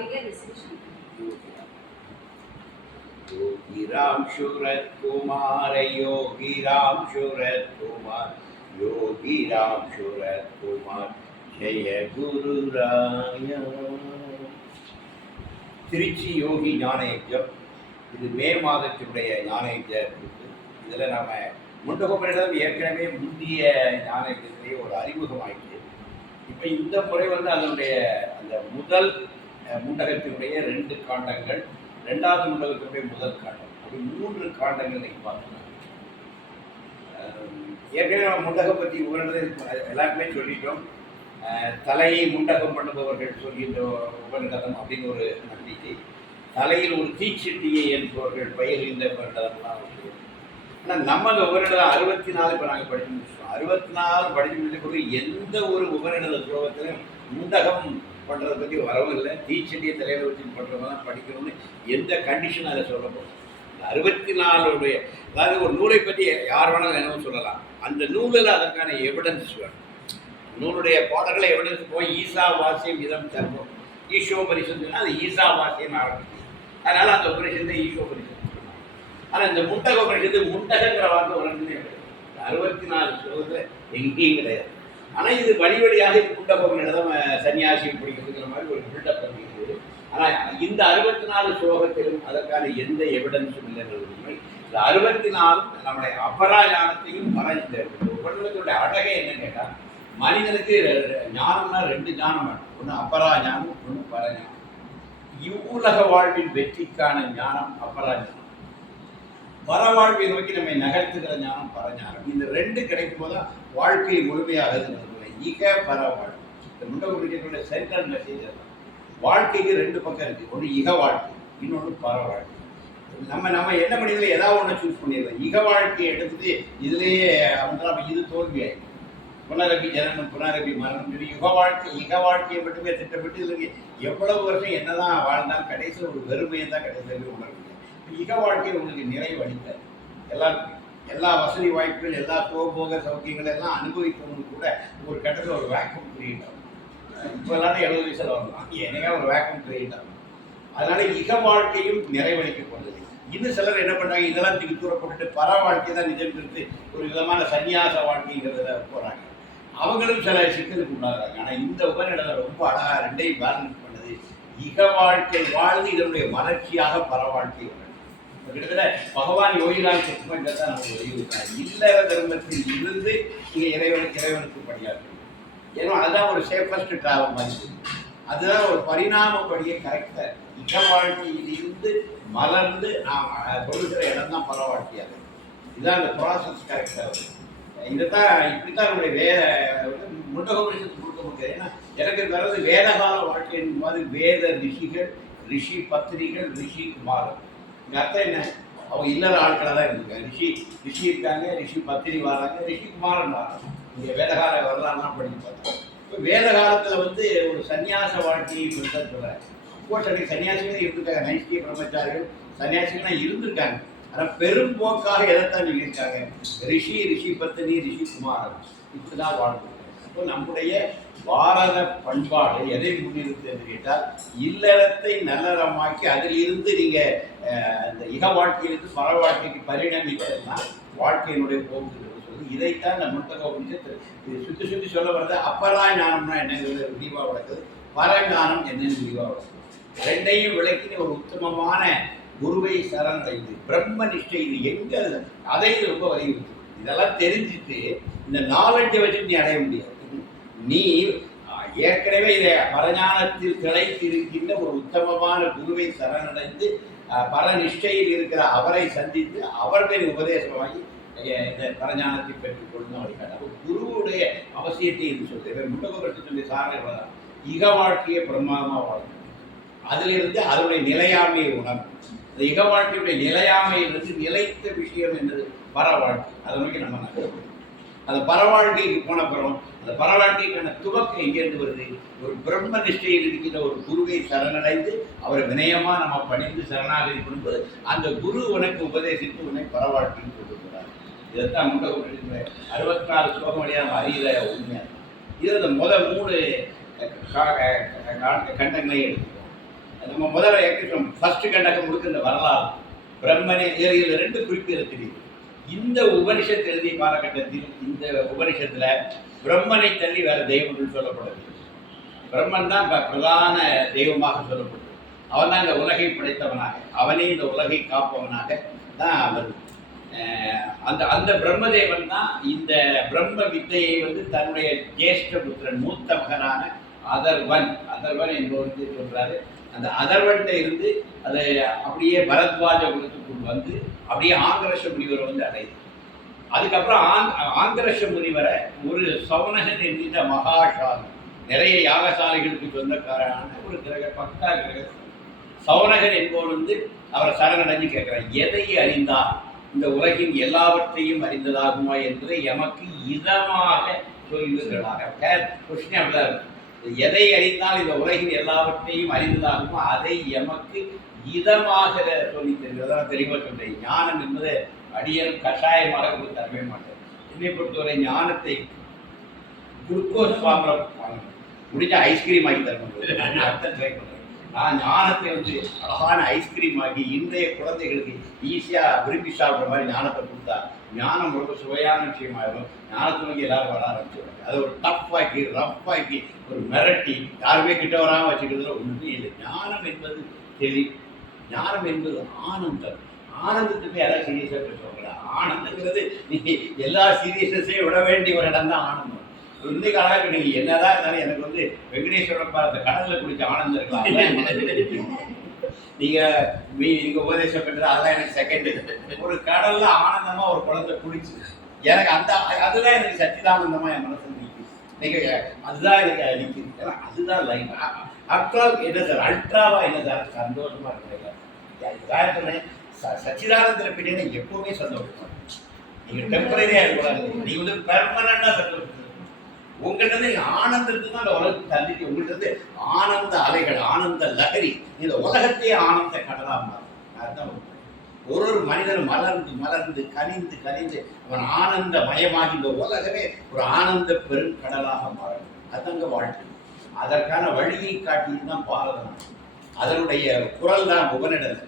begin the session. Yogi Ram शूरत Kumar Yogi Ram शूरत Kumar Yogi Ram शूरत Kumar जय गुरु राय திருச்சி யோகி ஞான யஜ்ஞம். இது மே மாதத்தினுடைய ஞான யஜ்ஞம். இதில் நாம் முண்டகோபனிடம் ஏற்கனவே முந்திய ஞான யஜ்ஞத்திலேயே ஒரு அறிமுகம் ஆயிடுச்சு. இப்போ இந்த முறை வந்து அதனுடைய அந்த முதல் முண்டகத்தினுடைய 2 காண்டங்கள், 2வது முண்டகத்தினுடைய முதல் காண்டம், அப்படி 3 காண்டங்கள் நீங்கள் பார்க்கலாம். ஏற்கனவே நம்ம முண்டகம் பற்றி உணர்ந்து எல்லாருக்குமே சொல்லிட்டோம். தலையை முண்டகம் பண்ணுபவர்கள் சொல்கின்ற உபநிடதம் அப்படின்னு ஒரு நம்பிக்கை, தலையில் ஒரு தீச்சட்டியை என்பவர்கள் பயிர்கின்ற உபநிடதம்லாம் இருக்குது. ஆனால் நம்ம அந்த உபநிடதம் 64 இப்போ நாங்கள் படித்து முடிச்சோம். 64 படித்து முடிச்ச போது எந்த ஒரு உபநிடத ஸ்லோகத்திலும் முண்டகம் பண்ணுறதை பற்றி வரவும் இல்லை. தீச்சட்டியை தலையில் வச்சு பண்ணுறவங்க தான் படிக்கணும்னு எந்த கண்டிஷன் அதை சொல்ல போகிறோம். 64 அதாவது ஒரு நூலை பற்றி யார் வேணாலும் என்னவும் சொல்லலாம். அந்த நூலில் அதற்கான எவிடன்ஸ் வேணும். நூலுடைய பாடல்களை எவிடன்ஸ் போய் ஈசா வாசியம் இதம் தர்மம் ஈஷோ பரிசு அது ஈசா வாசியம் ஆரம்பிச்சு. அதனால் அந்த உபரிசத்தை ஈஷோ பரிசு. ஆனால் இந்த முண்டக உபரிசத்து முண்டகங்கிற வார்த்தை உணர்ந்தே கிடையாது. 64 ஸ்லோகத்தில் எங்கேயும் கிடையாது. ஆனால் இது வழி வழியாக முண்டகோபனிடம் சன்னியாசியை பிடிக்கிறதுங்கிற மாதிரி ஒரு பில்டப் பண்ணிக்கிறது. ஆனால் இந்த 64 ஸ்லோகத்திலும் அதற்கான எந்த எவிடன்ஸும் இல்லைங்கிறது உண்மை. இந்த 64 நம்முடைய அபராஞானத்தையும் இந்த உபநிடத்தினுடைய அழகே என்னன்னு கேட்டால், மனிதனுக்கு ஞானம்னா 2 ஞானம் வேணும். ஒன்று அபராஞானம், ஒன்று பரஞானம். இவ்வுலக வாழ்வின் வெற்றிக்கான ஞானம் அபராஞானம். பரவாழ்வை நோக்கி நம்மை நகர்த்துகிற ஞானம் பரஞானம். இந்த 2 கிடைக்கும் போது தான் வாழ்க்கை முழுமையாகுது. இக பரவாழ்வு. இந்த முண்டகோபனிஷத்துடைய சென்ட்ரல் மெசேஜ் தான். வாழ்க்கைக்கு 2 பக்கம் இருக்குது. ஒன்று இக வாழ்க்கை, இன்னொன்று பரவாழ்க்கை. நம்ம என்ன பண்ணிடல, ஏதாவது ஒன்று சூஸ் பண்ணிடலாம். இக வாழ்க்கையை எடுத்துட்டு இதுலேயே வந்து இது தோல்வி ஆகிடும். புனரபி ஜனனம் புனரபி மரணம் சொல்லி இக வாழ்க்கையை மட்டுமே திட்டப்பட்டு இதில் எவ்வளவு வருஷம் என்னதான் வாழ்ந்தாலும் கடைசியில் ஒரு வெறுமையை தான் கடைசியில் உணர முடியும். இக வாழ்க்கை உங்களுக்கு நிறைவு அளித்தார். எல்லாருக்கும் எல்லா வசதி வாய்ப்புகள், எல்லா போக சௌக்கியங்கள் எல்லாம் அனுபவித்தவங்களுக்கு கூட ஒரு கட்டத்தில் ஒரு வேக்கம் கிரியேட் ஆகும். இப்போ எல்லாரும் 70 வயசில் வரலாம், என்னையா ஒரு வேக்கம் கிரியேட் ஆகும். அதனால இக வாழ்க்கையும் நிறைவளிக்கப்படுது. இன்னும் சிலர் என்ன பண்ணுறாங்க, இதெல்லாம் தூக்கி தூர போட்டுட்டு பர வாழ்க்கை தான் நிஜம் இருந்து ஒரு விதமான சன்னியாச வாழ்க்கைங்கிறத போகிறாங்க. அவங்களும் சில சிக்கலுக்கு உண்டாகிறாங்க. ஆனால் இந்த உபநிடதம் ரொம்ப அழகாக 2ஐயும் பேலன்ஸ் பண்ணுது. இக வாழ்க்கை வாழ்ந்து இதனுடைய வளர்ச்சியாக பர வாழ்க்கை வரும். கிட்டத்தட்ட பகவான் யோகிராம் செக்மெண்ட்டை தான் நமக்கு வலியுறுத்தாங்க. இல்லற தர்மத்தில் இருந்து நீங்கள் இறைவனுக்கு படியாற்றணும். ஏன்னா அதுதான் ஒரு சேஃபஸ்ட் டிராவல் மாதிரி. அதுதான் ஒரு பரிணாமப்படியே கரெக்டாக இக வாழ்க்கையில் இருந்து மலர்ந்து நாம் கொடுக்குற இடம் தான் பர வாழ்க்கையாக. இதுதான் அந்த ப்ராசஸ் கரெக்டாக வரும். இதைத்தான் இப்படித்தான் நம்முடைய முண்டகோபனிஷத்து கொடுக்க முடியாது. ஏன்னா எனக்கு வர்றது வேதகால வாழ்க்கை என்பது வேத ரிஷிகள், ரிஷி பத்திரிகள், ரிஷி குமாரன். இந்த அர்த்தம் என்ன, அவங்க இல்லற ஆட்களாக தான் இருந்திருக்காங்க. ரிஷி இருக்காங்க, ரிஷி பத்திரி வராங்க, ரிஷி குமாரன் வராங்க. இங்கே வேதகால வரலாறுலாம் படித்து பார்த்தோம். இப்போ வேத காலத்தில் வந்து ஒரு சன்னியாச வாழ்க்கையை பெருசாக சொல்கிறாங்க. கோர்ஸ் அன்றைக்கு சன்னியாசிகளும் இருந்திருக்காங்க, நைஷ்டிய பிரம்மச்சாரிகள் சன்னியாசிகள்லாம் இருந்திருக்காங்க. ஆனால் பெரும்போக்காக எதைத்தான் சொல்லியிருக்காங்க, ரிஷி பத்தினி, ரிஷி குமாரன் இப்படிதான் வாழ்க்கை. அப்போ நம்முடைய பாரத பண்பாடு எதை முன்னிறுத்து என்று கேட்டால், இல்லறத்தை நல்லறமாக்கி அதிலிருந்து நீங்கள் அந்த இக வாழ்க்கையிலிருந்து பர வாழ்க்கைக்கு பரிணமிக்கிறதுனா வாழ்க்கையினுடைய போக்கு சொல்லி இதைத்தான் இந்த முண்டகோபனிஷத்து சுற்றி சொல்ல வர்றது. அப்பரா ஞானம்னா என்னங்கிறது விரிவாக வளர்க்குது, பரஞானம் என்னன்னு விரிவாக வளர்க்குது. 2ஐயும் விளக்கி ஒரு உத்தமமான குருவை சரணடைந்து பிரம்ம நிஷ்டை இது எங்க அதை ரொம்ப வலியுறுத்து. இதெல்லாம் தெரிஞ்சுட்டு இந்த நாலெட்ஜை வச்சு நீ அடைய முடியாது. நீ ஏற்கனவே இதை பரஞானத்தில் திளைத்து இருக்கின்ற ஒரு உத்தமமான குருவை சரணடைந்து பரநிஷ்டையில் இருக்கிற அவரை சந்தித்து அவர்களின் உபதேசம் வாங்கி இந்த பரஞானத்தை பெற்றுக்கொள்ளும் வழிகாட்டு. குருவுடைய அவசியத்தை என்று சொல்கிறேன். முண்டகோபனிஷத்து சொல்லி சாரணை இக வாழ்க்கையை பிரமாதமாக வாழணும். அதிலிருந்து அதனுடைய நிலையாமையை உணரணும். இந்த இக வாழ்க்கையுடைய நிலையாமையிலிருந்து நிலைத்த விஷயம் என்பது பர வாழ்க்கை. அதை நோக்கி நம்ம நகர்வோம். அந்த பர வாழ்க்கைக்கு போன பிறகு அந்த பர வாழ்க்கைக்கான துவக்கம் எங்கேருந்து வருது, ஒரு பிரம்ம நிஷ்டையில் இருக்கின்ற ஒரு குருவை சரணடைந்து அவரை வினயமாக நம்ம பணிந்து சரணாகதி பண்ணும்போது அந்த குரு உனக்கு உபதேசித்து உன்னை பர வாழ்க்கைன்னு கொடுக்கிறார். இதைத்தான் முண்டகோபனிஷத்துல 64 ஸ்லோகம் வழியாக நம்ம அறிகிற உண்மையாக. இதில் இந்த முதல் 3 கண்டங்களையும் எடுத்துக்கோம். நம்ம முதல்ல ஃபர்ஸ்ட் கண்டகம் முழுக்க இந்த வரலாறு பிரம்மனே இதில் 2 குறிப்பு தெரியுது. இந்த உபனிஷத்து எழுதிய காலகட்டத்தில் இந்த உபனிஷத்துல பிரம்மனை தள்ளி வேற தெய்வங்கள் சொல்லப்படுது. பிரம்மன் தான் பிரதான தெய்வமாக சொல்லப்படுது. அவன் தான் இந்த உலகை படைத்தவனாக, அவனே இந்த உலகை காப்பவனாக தான் அவர். அந்த அந்த பிரம்மதேவன் தான் இந்த பிரம்ம வித்தையை தன்னுடைய ஜேஷ்ட புத்திரன் மூத்த மகனான அதர்வன் என்பவருக்கு சொல்றாரு. அந்த அதர்வன்கிட்ட இருந்து அதை அப்படியே பரத்வாஜ குலத்துக்குள் அப்படியே ஆங்கரஷ முனிவரை அடையுது. அதுக்கப்புறம் ஆங்கரஷ முனிவரை ஒரு சௌனகன் என்கிற மகாசாலி, நிறைய யாகசாலைகளுக்கு சொந்தக்காரனான ஒரு பக்கா கிரகம் சௌனகன் என்பவர் அவரை சரணடைஞ்சு கேட்கிறார், எதை அறிந்தார் இந்த உலகின் எல்லாவற்றையும் அறிந்ததாகுமா என்பதை எமக்கு இதமாக சொல்லுகிறார். கொஸ்டின் அப்படிதான் இருக்கு. எதை அறிந்தால் இந்த உலகின் எல்லாவற்றையும் அறிந்ததாகுமோ அதை எமக்கு இதமாக சொல்லி தெரிகிறதா தெளிவாக சொல்றேன். ஞானம் என்பது அடியனும் கஷாயமாக தரவே மாட்டேன். என்னை பொறுத்தவரை ஞானத்தை குளுக்கோஸ் வாங்க முடிஞ்ச ஐஸ்கிரீம் ஆகி தரணும் அர்த்தம் ட்ரை பண்ணுறேன். நான் ஞானத்தை அழகான ஐஸ்கிரீம் ஆகி இன்றைய குழந்தைகளுக்கு ஈஸியாக விரும்பி சாப்பிட்ற மாதிரி ஞானத்தை கொடுத்தா ஞானம் ரொம்ப சுவையான விஷயமாயிடும். ஞானத்தை நோக்கி எல்லாரும் வர ஆரம்பிச்சுடுவாங்க. அதை ஒரு டஃப்பாக்கி ரஃப்பாக்கி ஒரு மிரட்டி யாருமே கிட்ட வராமல் வச்சுக்கிறதுல ஒன்றுமே இல்லை. ஞானம் என்பது தெளிவு, ஞானம் என்பது ஆனந்தம். ஆனந்தத்துக்கு யாராவது சீரியஸாக பேசுவாங்களா? ஆனந்தங்கிறது எல்லா சீரியஸஸையும் விட வேண்டிய ஒரு இடம் தான் ஆனந்தம். இன்னைக்கு அழகாக நீங்கள் என்னதான் இருந்தாலும் எனக்கு வெங்கடேஸ்வரன் பார்த்த கடலில் குடிச்ச ஆனந்தம் இருக்கலாம். நீங்கள் உபதேசம் பெற்றது அதெல்லாம் எனக்கு செகண்ட். ஒரு கடல்ல ஆனந்தமா ஒரு குழந்தை குடிச்சு எனக்கு அதுதான் எனக்கு சச்சிதானந்தமா என் மனசு நிற்கும். நீங்கள் அதுதான் எனக்கு நிற்குது. ஏன்னா அதுதான் லைஃப். அல்ட்ரால் என்ன சார், அல்ட்ராவா என்ன சார் சந்தோஷமா இருக்கிறீங்க. சச்சிதானந்தரை பின்னா எப்பவுமே சந்தோஷமா நீங்கள் டெம்பரரியா இருக்கக்கூடாது. நீங்கள் பெர்மனண்டா சந்தோஷம். உங்கள்கிட்ட நீங்க ஆனந்தத்துக்கு தான் அந்த உலகத்தை தள்ளிட்டு உங்கள்கிட்ட ஆனந்த அலைகள், ஆனந்த லகரி, இந்த உலகத்தையே ஆனந்த கடலா மாறும். ஒரு மனிதன் மலர்ந்து மலர்ந்து கனிந்து கனிந்து அவன் ஆனந்த மயமாகி இந்த உலகமே ஒரு ஆனந்த பெருங்கடலாக மாறும். அதுங்க வாழ்க்கை. அதற்கான வழியை காட்டியும் தான் பாரதம். அதனுடைய குரல் தான் உபநிடதம்.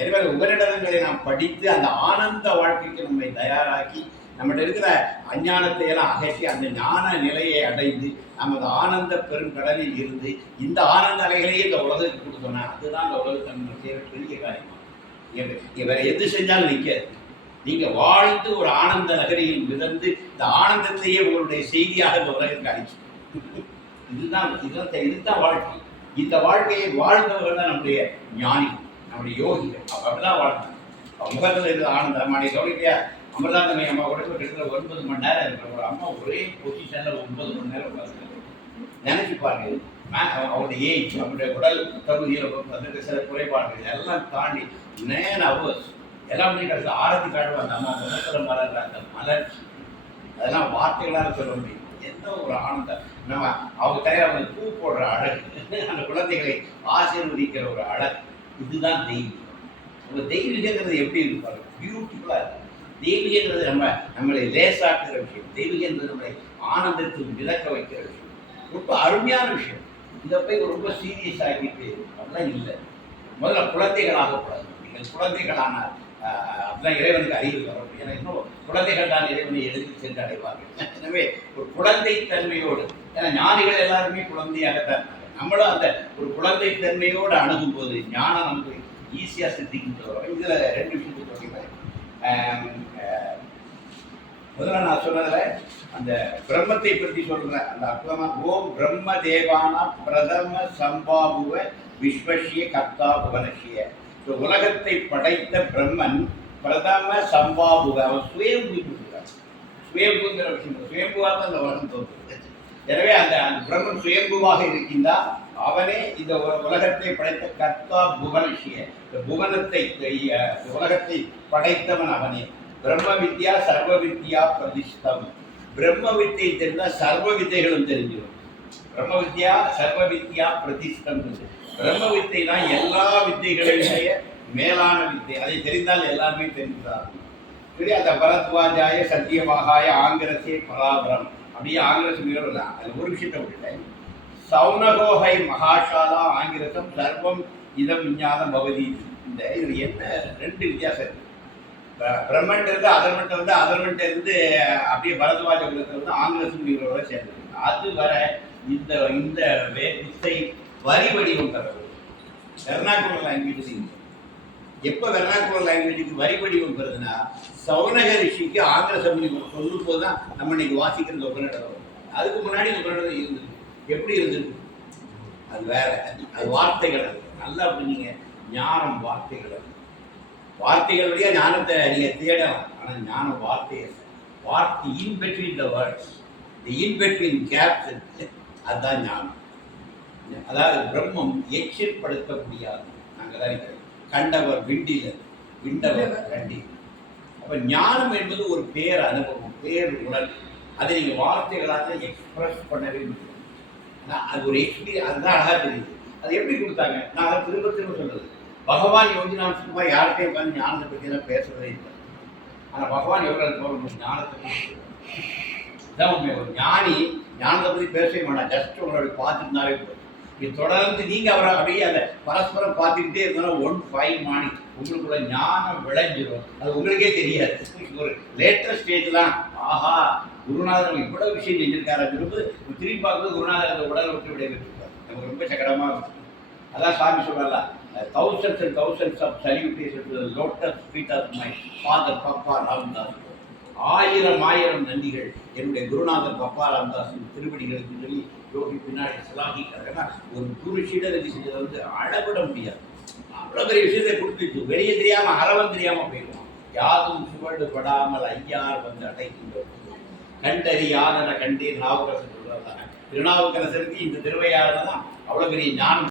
எனவே உபநிடதங்களை நாம் படித்து அந்த ஆனந்த வாழ்க்கைக்கு நம்மை தயாராக்கி நம்மகிட்ட இருக்கிற அஞ்ஞானத்தை எல்லாம் அகற்றி அந்த ஞான நிலையை அடைந்து நம்ம அந்த ஆனந்த பெருங்கடலில் இருந்து இந்த ஆனந்த அலைகளையே இந்த உலகத்துக்கு கொடுத்தோம்னா அதுதான் இந்த உலகத்தை நம்ம செய்கிற பெரிய காரியமாக. வேற எது செஞ்சாலும் நிற்காது. நீங்கள் வாழ்ந்து ஒரு ஆனந்த நகரியில் மிதந்து இந்த ஆனந்தத்தையே உங்களுடைய செய்தியாக இந்த உலகத்துக்கு அழிச்சு. இதுதான் வாழ்க்கை. இந்த வாழ்க்கையை வாழ்ந்தவர்கள் தான் நம்முடைய ஞானிகள், நம்முடைய யோகிகள். அப்படிதான் வாழ்ந்தாங்க. முகத்தில் இருந்த ஆனந்தம் மாடி கவனிக்கையா அமிர்தாந்தமி அம்மா கூட கிட்டத்தட்ட 9 மணி நேரம் இருக்கிற ஒரு அம்மா ஒரே பொசிஷனில் 9 மணி நேரம் உட்காந்து நினைச்சு பாருங்க. அவருடைய ஏஜ், அவருடைய உடல் தகுதியில் சில குறைபாடுகள் எல்லாம் தாண்டி 9 hours எல்லாம் பண்ணிட்டு ஆரத்தி காட்டுவோம். அந்த அம்மா முகத்தில் மலர்ற அந்த மலர்ச்சி அதெல்லாம் வார்த்தைகளால் சொல்ல முடியும். எந்த ஒரு ஆனந்தம். நம்ம அவங்க தயார் அவங்க பூ போடுற அழகு, அந்த குழந்தைகளை ஆசீர்வதிக்கிற ஒரு அழகு, இதுதான் தெய்வீகம். உங்க தெய்வீகங்கிறது எப்படி இருப்பாரு? பியூட்டிஃபுல்லாக இருக்கும். தெய்வீகன்றது நம்மளை லேசாக்குகிற விஷயம். தெய்வீகன்றது நம்மளை ஆனந்தத்துக்கு விளக்க வைக்கிற விஷயம். ரொம்ப அருமையான விஷயம். இதை போய் ரொம்ப சீரியஸ் ஆகிட்டு அப்படிலாம் இல்லை. முதல்ல குழந்தைகளாகக்கூடாது. நீங்கள் குழந்தைகளானால் அப்படிலாம் இறைவனுக்கு அறிவு வர முடியும். ஏன்னா இன்னும் குழந்தைகள் தான் இறைவனை எழுதி சென்று அடைவார்கள். எனவே ஒரு குழந்தை தன்மையோடு, ஏன்னா ஞானிகள் எல்லாருமே குழந்தையாகத்தான் இருக்காங்க. நம்மளும் அந்த ஒரு குழந்தை தன்மையோடு அணுகும் போது ஞானம் நமக்கு ஈஸியாக சித்திக்கிட்டு வரும். இதில் 2 விஷயத்துக்கு சொல்லிக்கிறேன். முதல்ல நான் சொன்னதில் அந்த பிரம்மத்தை பற்றி சொல்கிறேன். அந்த அற்புதமாக ஓம் பிரம்ம தேவான பிரதம சம்பாபுவ விஸ்வசிய கர்த்தா புவனசிய. இந்த உலகத்தை படைத்த பிரம்மன் பிரதம சம்பாபுவ, அவன் சுயம்பு கொடுக்குறான். சுயம்புங்கிற விஷயம் சுயம்புவாக தான் இந்த உலகம் தோன்றுகிறது. எனவே அந்த பிரம்மன் சுயம்புவாக இருக்கின்றான். அவனே இந்த உலகத்தை படைத்த கர்த்தா புவனசிய. இந்த புவனத்தை உலகத்தை படைத்தவன் அவனே. பிரம்ம வித்யா சர்வ வித்யா பிரதிஷ்டம். பிரம்ம வித்தை தெரிந்தால் சர்வ வித்தைகளும் தெரிஞ்சிடும். பிரம்ம வித்யா சர்வ வித்யா பிரதிஷ்டம். பிரம்ம வித்தை தான் எல்லா வித்தைகளுடைய மேலான வித்தை. அதை தெரிந்தால் எல்லாருமே தெரிந்தார்கள். இப்படி அந்த பரத்வாஜாய சத்தியமாகாய ஆங்கிரசே பராபரம் அப்படியே ஆங்கிரஸ் மீறலாம். அதில் ஒரு விஷயத்தை விட்டுட்டேன். சௌனகோகை மகாசாலா ஆங்கிரதம் சர்வம் இதம் விஞ்ஞானம் பவதி. இந்த இது என்ன ரெண்டு வித்தியாசம் இருக்கு. பிரம்மன் இருந்து அதர்மன்ட்ட வந்து அதர்மன்ட்ட இருந்து அப்படியே பரத்வாஜ குலத்தில் வந்து ஆங்கிலசோட சேர்ந்துருக்கு. அது வர இந்த இந்த வித்தை வரி வடிவம் தரது வெர்னாக்குலர் லாங்குவேஜ். எப்போ வெர்னாக்குலர் லாங்குவேஜுக்கு வரி வடிவம் பெறுதுன்னா சௌனக ரிஷிக்கு ஆங்கில சமணி சொல்லும் போது தான் நம்ம இன்னைக்கு வாசிக்கிறது உபநிடதம். அதுக்கு முன்னாடி உபநிடதம் இருந்தது. எப்படி இருந்தது? அது வேற. அது வார்த்தைகள். அது நல்லா அப்படிங்க. ஞானம் வார்த்தைகள். வார்த்தைகளுடைய ஞானத்தை நீங்க தேடலாம். ஆனால் ஞானம் வார்த்தையை வார்த்தை in between the words, in between gaps இருக்கு. அதுதான் ஞானம். அதாவது பிரம்மம் எச்சிற்படுத்த முடியாது. நாங்கள் தான் கண்டவர் விண்டில விண்டவர் கண்டி. அப்ப ஞானம் என்பது ஒரு பேர் அனுபவம், பேர் உணர்வு. அதை நீங்க வார்த்தைகளாக எக்ஸ்பிரஸ் பண்ணவே முடியும். அது ஒரு எக்ஸ்பீரியன்ஸ். அதுதான் அழகா தெரியுது. அது எப்படி கொடுத்தாங்க? நான் அதை திரும்ப திரும்ப சொல்றது. பகவான் யோகிநாத சும்மா யார்கிட்டையும் உட்காந்து ஞானத்தை பற்றி எல்லாம் பேசுறதே இல்லை. ஆனால் பகவான் எவ்வளவு ஞானத்தை இதான் உண்மை. ஒரு ஞானி ஞானத்தை பற்றி பேசவே மாட்டான். ஜஸ்ட் உங்களோட பார்த்துட்டுனாவே போதும். இது தொடர்ந்து நீங்க அவரை அப்படியே அந்த பரஸ்பரம் பார்த்துக்கிட்டே இருந்தாலும் ஒன் ஃபைன் மார்னிங் உங்களுக்குள்ள ஞானம் விளைஞ்சிடும். அது உங்களுக்கே தெரியாது. ஒரு லேட்டஸ்ட் ஸ்டேஜ்லாம் ஆஹா குருநாதர் இவ்வளவு விஷயம் செஞ்சிருக்காரு அப்படின்றது திரும்பி பார்க்கும்போது குருநாதர் அந்த உடலை விட்டு விடைபெற்றிருக்காரு. நமக்கு ரொம்ப சக்கரமாக இருக்கும். அதான் சாமி சொல்லலாம், thousands and thousands of salutations to the lotus feet of my father Papa Ramdas. ஆயிரம் ஆயிரம் நன்றிகள் என்னுடைய குருநாதர் பப்பா ராமதாஸின் திருவடிகளுக்கு சொல்லி யோகி பின்னாடி சலாகிக்கிறாங்கன்னா ஒரு குரு சீடருக்கு செஞ்சதை வந்து அளவிட முடியாது. அவ்வளோ பெரிய விஷயத்தை கொடுத்துச்சு. வெளியே தெரியாம அறவன் தெரியாம போயிடுவான். யாதும் சுவடு படாமல் ஐயார் வந்து அடைக்கின்றோம் கண்டறியாதன கண்டே நாவுக்கரசர் சொல்றதாங்க. திருநாவுக்கரசருக்கு இந்த திருவையாளர் தான் அவ்வளோ பெரிய ஞானம்.